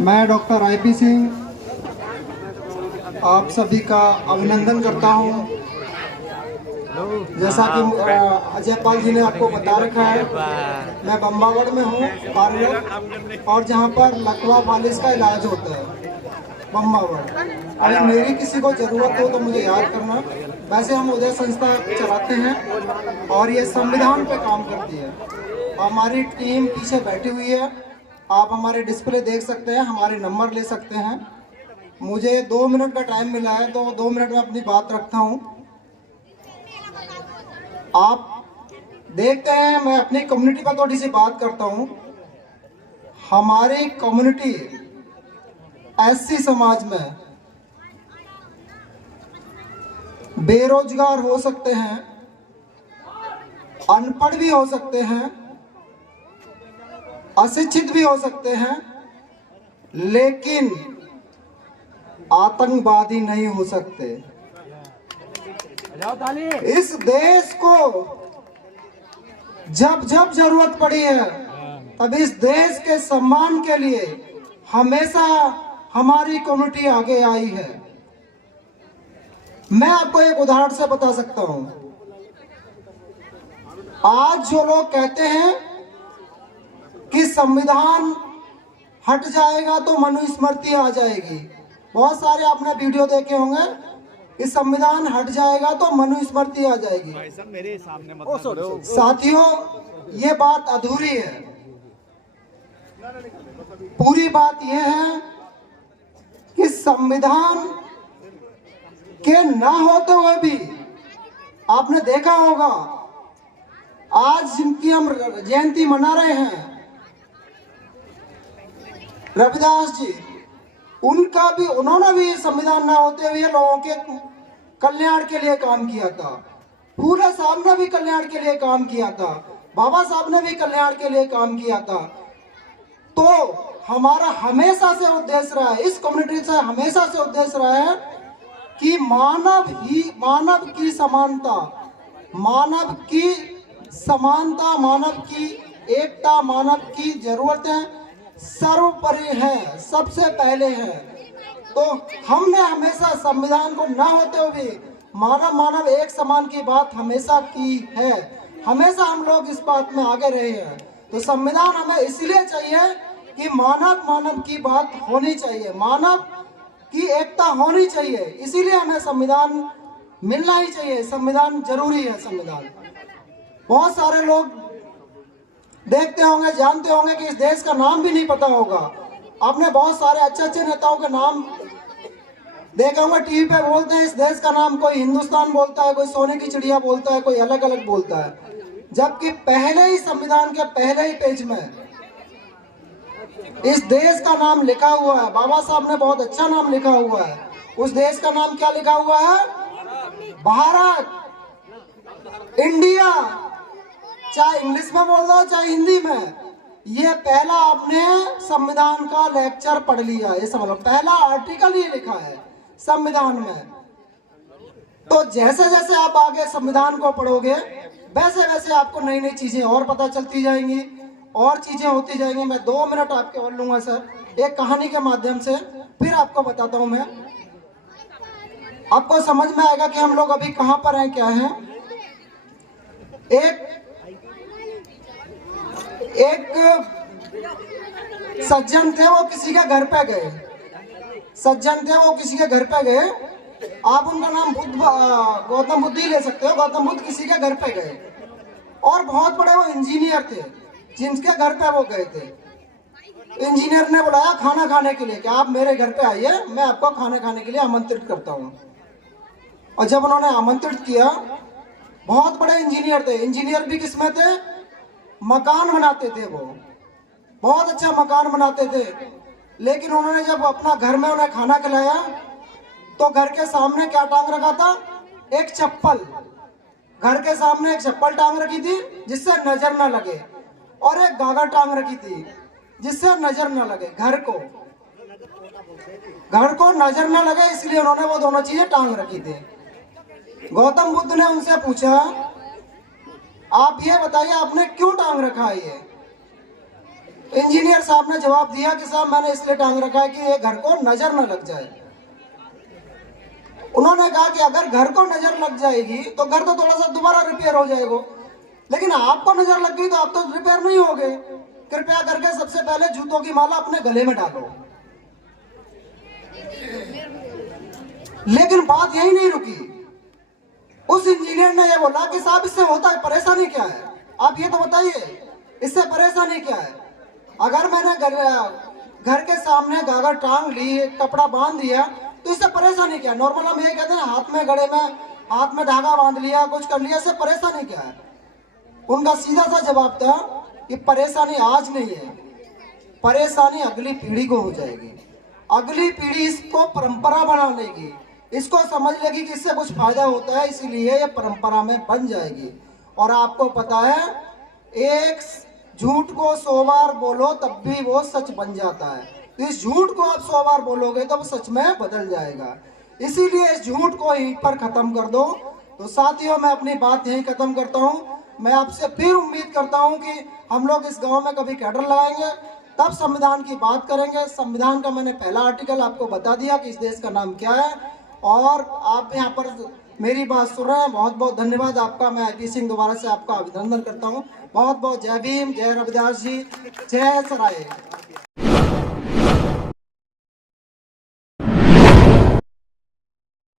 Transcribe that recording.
मैं doctor IP Singh आप सभी का अभिनंदन करता हूं। जैसा कि अजय पाल जी ने आपको बता रखा है, मैं बम्बावड़ में हूं कार्यरत, और जहां पर लकवा फालिस का इलाज होता है बम्बावड़। अगर मेरी किसी को ज़रूरत हो तो मुझे याद करना। वैसे हम उदय संस्था चलाते हैं और ये संविधान पे काम करती है। हमारी टीम पीछे बैठी हुई है, आप हमारे डिस्प्ले देख सकते हैं, हमारे नंबर ले सकते हैं। मुझे 2 मिनट का टाइम मिला है तो 2 मिनट में अपनी बात रखता हूं। आप देखते हैं, मैं अपनी कम्युनिटी पर थोड़ी सी बात करता हूं। हमारी कम्युनिटी एससी समाज में बेरोजगार हो सकते हैं, अनपढ़ भी हो सकते हैं, अशिक्षित भी हो सकते हैं, लेकिन आतंकवादी नहीं हो सकते। इस देश को जब जब जरूरत पड़ी है तब इस देश के सम्मान के लिए हमेशा हमारी कम्युनिटी आगे आई है। मैं आपको एक उदाहरण से बता सकता हूं। आज जो लोग कहते हैं कि संविधान हट जाएगा तो मनुस्मृति आ जाएगी, बहुत सारे आपने वीडियो देखे होंगे कि संविधान हट जाएगा तो मनुस्मृति आ जाएगी। मेरे सामने साथियों, ये बात अधूरी है। पूरी बात यह है कि संविधान के ना होते हुए भी आपने देखा होगा आज जिनकी हम जयंती मना रहे हैं, रविदास जी, उन्होंने भी संविधान ना होते हुए लोगों के कल्याण के लिए काम किया था। फूले साहब ने भी कल्याण के लिए काम किया था, बाबा साहब ने भी कल्याण के लिए काम किया था। तो हमारा हमेशा से उद्देश्य रहा है, इस कम्युनिटी से हमेशा से उद्देश्य रहा है कि मानव की समानता, मानव की एकता, मानव की जरूरतें सर्वोपरि है, सबसे पहले है। तो हमने हमेशा संविधान को ना होते हुए भी मानव एक समान की बात हमेशा की है। हमेशा हम लोग इस बात में आगे रहे हैं। तो संविधान हमें इसलिए चाहिए कि मानव की बात होनी चाहिए, मानव की एकता होनी चाहिए, इसीलिए हमें संविधान मिलना ही चाहिए। संविधान जरूरी है। संविधान बहुत सारे लोग देखते होंगे, जानते होंगे कि इस देश का नाम भी नहीं पता होगा। आपने बहुत सारे अच्छे नेताओं के नाम देखा होगा, टीवी पे बोलते हैं इस देश का नाम, कोई हिंदुस्तान बोलता है, कोई सोने की चिड़िया बोलता है, कोई अलग अलग बोलता है। जबकि पहले ही संविधान के पहले ही पेज में इस देश का नाम लिखा हुआ है। बाबा साहब ने बहुत अच्छा नाम लिखा हुआ है। उस देश का नाम क्या लिखा हुआ है? भारत, इंडिया। चाहे इंग्लिश में बोल दो चाहे हिंदी में, ये पहला आपने संविधान का लेक्चर पढ़ लिया, ये समझ लो, पहला आर्टिकल ये लिखा है संविधान में। तो जैसे जैसे आप आगे संविधान को पढ़ोगे वैसे वैसे आपको नई नई चीजें और पता चलती जाएंगी, और चीजें होती जाएंगी। मैं 2 मिनट आपके बोल लूंगा सर, एक कहानी के माध्यम से, फिर आपको बताता हूं मैं। आपको समझ में आएगा कि हम लोग अभी कहां पर हैं, क्या है। एक सज्जन थे, वो किसी के घर पे गए। आप उनका नाम गौतम बुद्ध ही ले सकते हो। गौतम बुद्ध किसी के घर पे गए और बहुत बड़े वो इंजीनियर थे जिनके घर पे वो गए थे। इंजीनियर ने बुलाया खाना खाने के लिए कि आप मेरे घर पे आइए, मैं आपको खाना खाने के लिए आमंत्रित करता हूँ। और जब उन्होंने आमंत्रित किया, बहुत बड़े इंजीनियर थे। इंजीनियर भी किसमें थे? मकान बनाते थे। वो बहुत अच्छा मकान बनाते थे। लेकिन उन्होंने जब अपना घर में उन्हें खाना खिलाया तो घर के सामने क्या टांग रखा था? एक चप्पल। घर के सामने एक चप्पल टांग रखी थी जिससे नजर ना लगे, और एक गागर टांग रखी थी जिससे नजर ना लगे। घर को नजर ना लगे, इसलिए उन्होंने वो दोनों चीजें टांग रखी थी। गौतम बुद्ध ने उनसे पूछा, आप ये बताइए आपने क्यों टांग रखा है ये? इंजीनियर साहब ने जवाब दिया कि साहब मैंने इसलिए टांग रखा है कि ये घर को नजर न लग जाए। उन्होंने कहा कि अगर घर को नजर लग जाएगी तो घर तो थोड़ा सा दोबारा रिपेयर हो जाएगा, लेकिन आपको नजर लग गई तो आप तो रिपेयर नहीं होगे। कृपया करके सबसे पहले जूतों की माला अपने गले में डालो। लेकिन बात यही नहीं रुकी। उस इंजीनियर ने ये बोला कि साहब इससे होता है परेशानी क्या है, आप ये तो बताइए इससे परेशानी क्या है। अगर मैंने घर के सामने गागर टांग ली, कपड़ा बांध दिया, तो इससे परेशानी क्या है। नॉर्मल हम ये कहते हैं हाथ में गले में हाथ में धागा बांध लिया, कुछ कर लिया, इससे परेशानी क्या है। उनका सीधा सा जवाब था कि परेशानी आज नहीं है, परेशानी अगली पीढ़ी को हो जाएगी। अगली पीढ़ी इसको परंपरा बना लेगी, इसको समझ लेगी कि इससे कुछ फायदा होता है, इसीलिए ये परंपरा में बन जाएगी। और आपको पता है, एक झूठ को 100 बार बोलो तब भी वो सच बन जाता है। इस झूठ को आप 100 बार बोलोगे तो वो सच में बदल जाएगा। इसीलिए इस झूठ को यहीं पर खत्म कर दो। तो साथियों, मैं अपनी बात यहीं खत्म करता हूँ। मैं आपसे फिर उम्मीद करता हूँ कि हम लोग इस गांव में कभी कैडर लगाएंगे, तब संविधान की बात करेंगे। संविधान का मैंने पहला आर्टिकल आपको बता दिया कि इस देश का नाम क्या है, और आप यहाँ पर मेरी बात सुन रहे हैं। बहुत बहुत धन्यवाद आपका। मैं आईपी सिंह दोबारा से आपका अभिनंदन करता हूँ। बहुत बहुत जय भीम, जय रविदास जी, जय सराय।